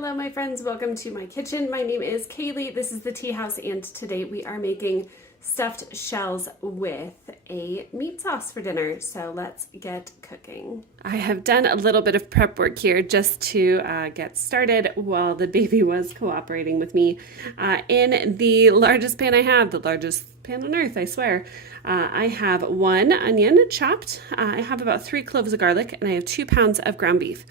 Hello my friends, welcome to my kitchen. My name is Kaylee, this is the Tea House, and today we are making stuffed shells with a meat sauce for dinner. So let's get cooking. I have done a little bit of prep work here just to get started while the baby was cooperating with me. In the largest pan I have, the largest pan on earth, I swear, I have 1 onion chopped, I have about 3 cloves of garlic, and I have 2 pounds of ground beef.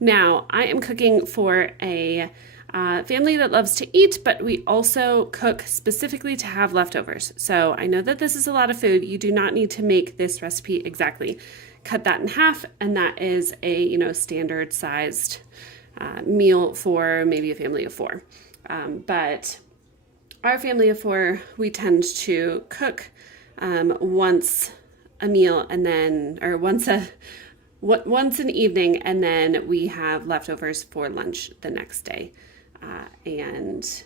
Now, I am cooking for a family that loves to eat, but we also cook specifically to have leftovers. So I know that this is a lot of food. You do not need to make this recipe exactly. Cut that in half, and that is a standard sized meal for maybe a family of 4. But our family of 4, we tend to cook once a meal, and then once an evening, and then we have leftovers for lunch the next day, and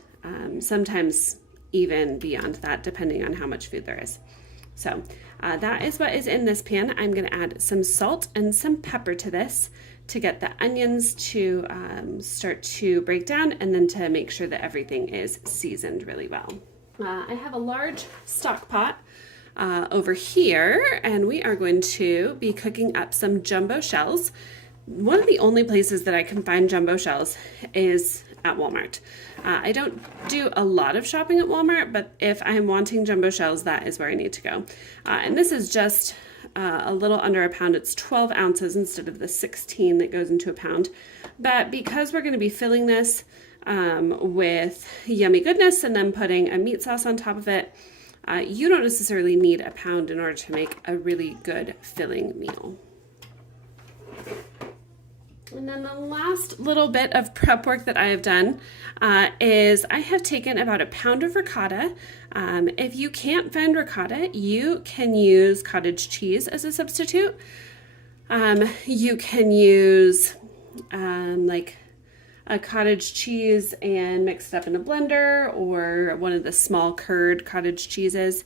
sometimes even beyond that, depending on how much food there is. So that is what is in this pan. I'm going to add some salt and some pepper to this to get the onions to start to break down, and then to make sure that everything is seasoned really well. I have a large stock pot over here, and we are going to be cooking up some jumbo shells. One of the only places that I can find jumbo shells is at Walmart. I don't do a lot of shopping at Walmart, but if I am wanting jumbo shells, that is where I need to go. And this is just a little under a pound. It's 12 ounces instead of the 16 that goes into a pound. But because we're going to be filling this with yummy goodness and then putting a meat sauce on top of it, you don't necessarily need a pound in order to make a really good filling meal. And then the last little bit of prep work that I have done is I have taken about a pound of ricotta. If you can't find ricotta, you can use cottage cheese as a substitute. You can use like a cottage cheese and mix it up in a blender, or one of the small curd cottage cheeses.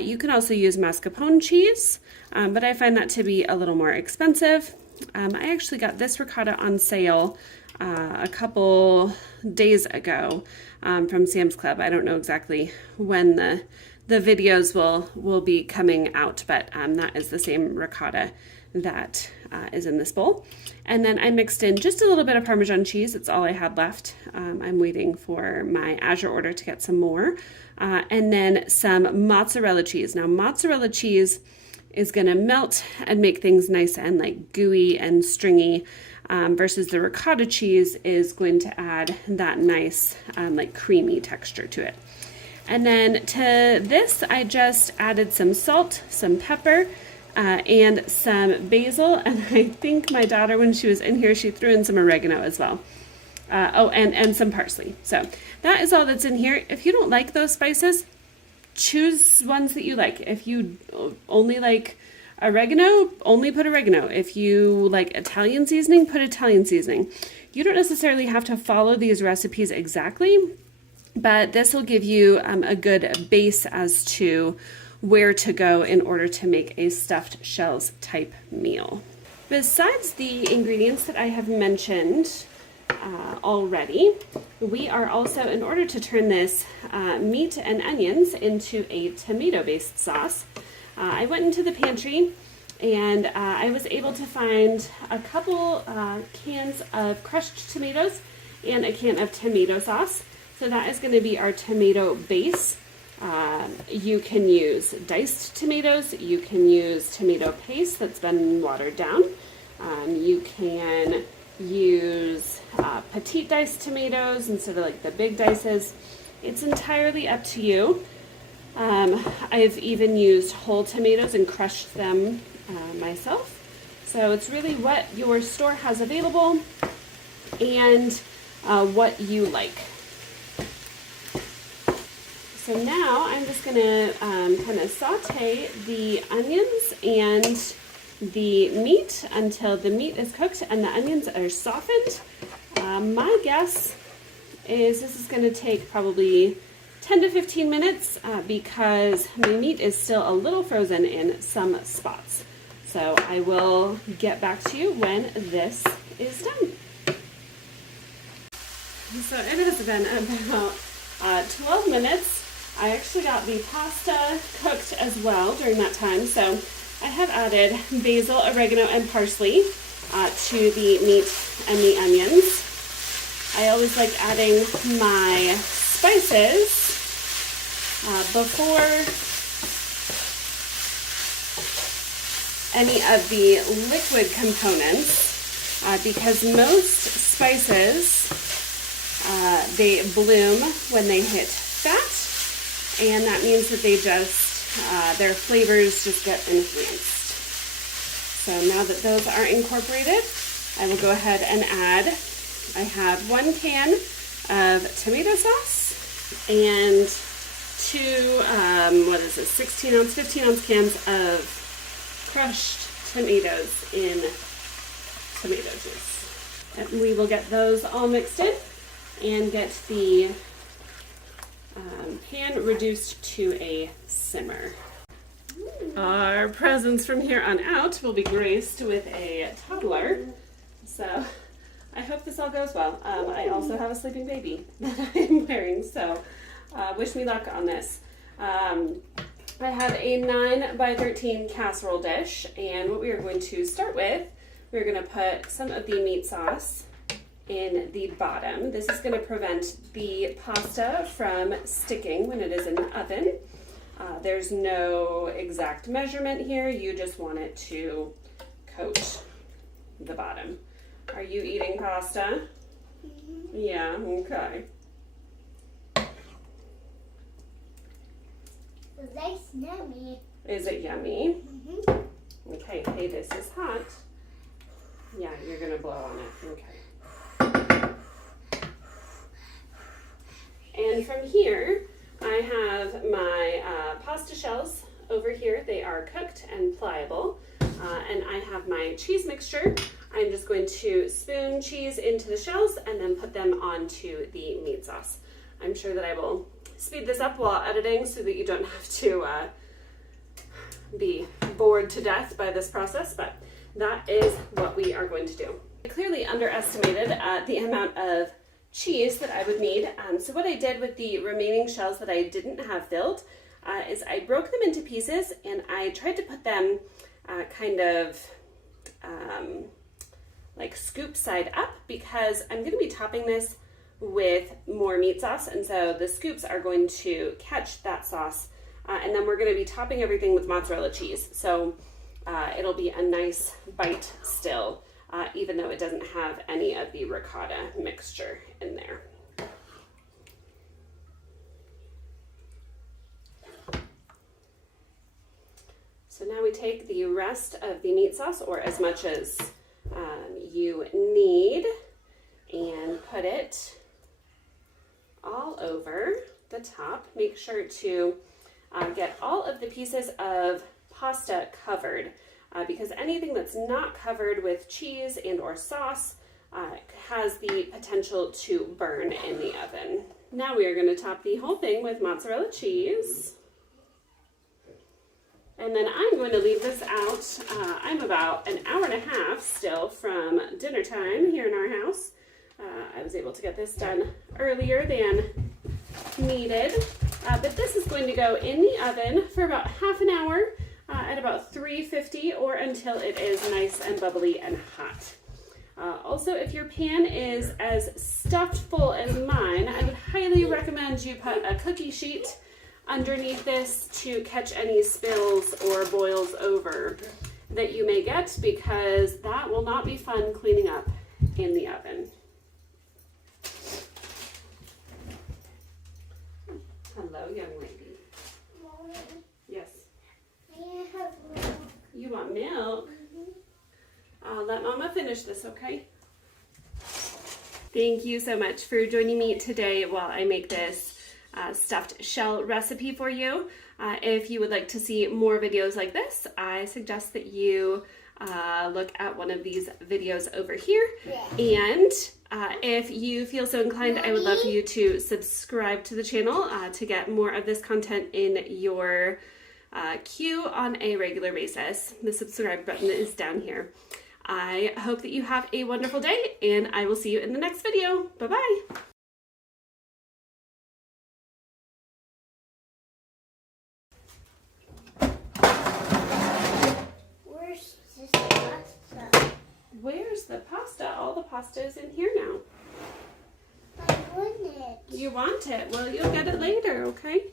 You can also use mascarpone cheese, but I find that to be a little more expensive. I actually got this ricotta on sale a couple days ago from Sam's Club. I don't know exactly when the videos will be coming out, but that is the same ricotta that is in this bowl. And then I mixed in just a little bit of Parmesan cheese. It's all I had left. I'm waiting for my Azure order to get some more. And then some mozzarella cheese. Now, mozzarella cheese is going to melt and make things nice and like gooey and stringy, versus the ricotta cheese is going to add that nice like creamy texture to it. And then to this, I just added some salt, some pepper, and some basil, and I think my daughter, when she was in here, she threw in some oregano as well. And some parsley. So that is all that's in here. If you don't like those spices, choose ones that you like. If you only like oregano, only put oregano. If you like Italian seasoning, put Italian seasoning. You don't necessarily have to follow these recipes exactly, but this will give you a good base as to where to go in order to make a stuffed shells type meal. Besides the ingredients that I have mentioned already, we are also, in order to turn this meat and onions into a tomato-based sauce, I went into the pantry and I was able to find a couple cans of crushed tomatoes and a can of tomato sauce. So that is going to be our tomato base. You can use diced tomatoes, you can use tomato paste that's been watered down, you can use petite diced tomatoes instead of like the big dices. It's entirely up to you. I've even used whole tomatoes and crushed them myself. So it's really what your store has available and what you like. So now I'm just going to kind of saute the onions and the meat until the meat is cooked and the onions are softened. My guess is this is going to take probably 10 to 15 minutes because my meat is still a little frozen in some spots. So I will get back to you when this is done. So it has been about 12 minutes. I actually got the pasta cooked as well during that time. So I have added basil, oregano, and parsley to the meat and the onions. I always like adding my spices before any of the liquid components because most spices, they bloom when they hit fat, and that means that they just, their flavors just get enhanced. So now that those are incorporated, I will go ahead and add, I have 1 can of tomato sauce and 2, 16 ounce, 15 ounce cans of crushed tomatoes in tomato juice. And we will get those all mixed in and get the pan reduced to a simmer. Our presents from here on out will be graced with a toddler. So I hope this all goes well. I also have a sleeping baby that I am wearing, so wish me luck on this. I have a 9 by 13 casserole dish, and what we are going to start with, we're going to put some of the meat sauce in the bottom. This is going to prevent the pasta from sticking when it is in the oven. There's no exact measurement here. You just want it to coat the bottom. Are you eating pasta? Mm-hmm. Yeah, okay. It's yummy. Is it yummy? Mm-hmm. Okay, hey, this is hot. Yeah, you're gonna blow on it, okay. And from here, I have my pasta shells over here. They are cooked and pliable. And I have my cheese mixture. I'm just going to spoon cheese into the shells and then put them onto the meat sauce. I'm sure that I will speed this up while editing so that you don't have to be bored to death by this process, but that is what we are going to do. I clearly underestimated the amount of cheese that I would need. So what I did with the remaining shells that I didn't have filled is I broke them into pieces and I tried to put them kind of like scoop side up because I'm going to be topping this with more meat sauce, and so the scoops are going to catch that sauce, and then we're going to be topping everything with mozzarella cheese. So it'll be a nice bite still, even though it doesn't have any of the ricotta mixture in there. So now we take the rest of the meat sauce, or as much as you need, and put it all over the top. Make sure to get all of the pieces of pasta covered, because anything that's not covered with cheese and or sauce has the potential to burn in the oven. Now we are going to top the whole thing with mozzarella cheese. And then I'm going to leave this out. I'm about an hour and a half still from dinner time here in our house. I was able to get this done earlier than needed. But this is going to go in the oven for about half an hour at about 350 or until it is nice and bubbly and hot. Also, if your pan is as stuffed full as mine, I would highly recommend you put a cookie sheet underneath this to catch any spills or boils over that you may get, because that will not be fun cleaning up in the oven. Hello, young lady. Mommy, Yes. I have milk. You want milk? I'll let Mama finish this, okay? Thank you so much for joining me today while I make this stuffed shell recipe for you. If you would like to see more videos like this, I suggest that you look at one of these videos over here. Yeah. And if you feel so inclined, I would love for you to subscribe to the channel to get more of this content in your queue on a regular basis. The subscribe button is down here. I hope that you have a wonderful day, and I will see you in the next video. Bye-bye. Where's the pasta? All the pasta is in here now. I want it. You want it? Well, you'll get it later, okay?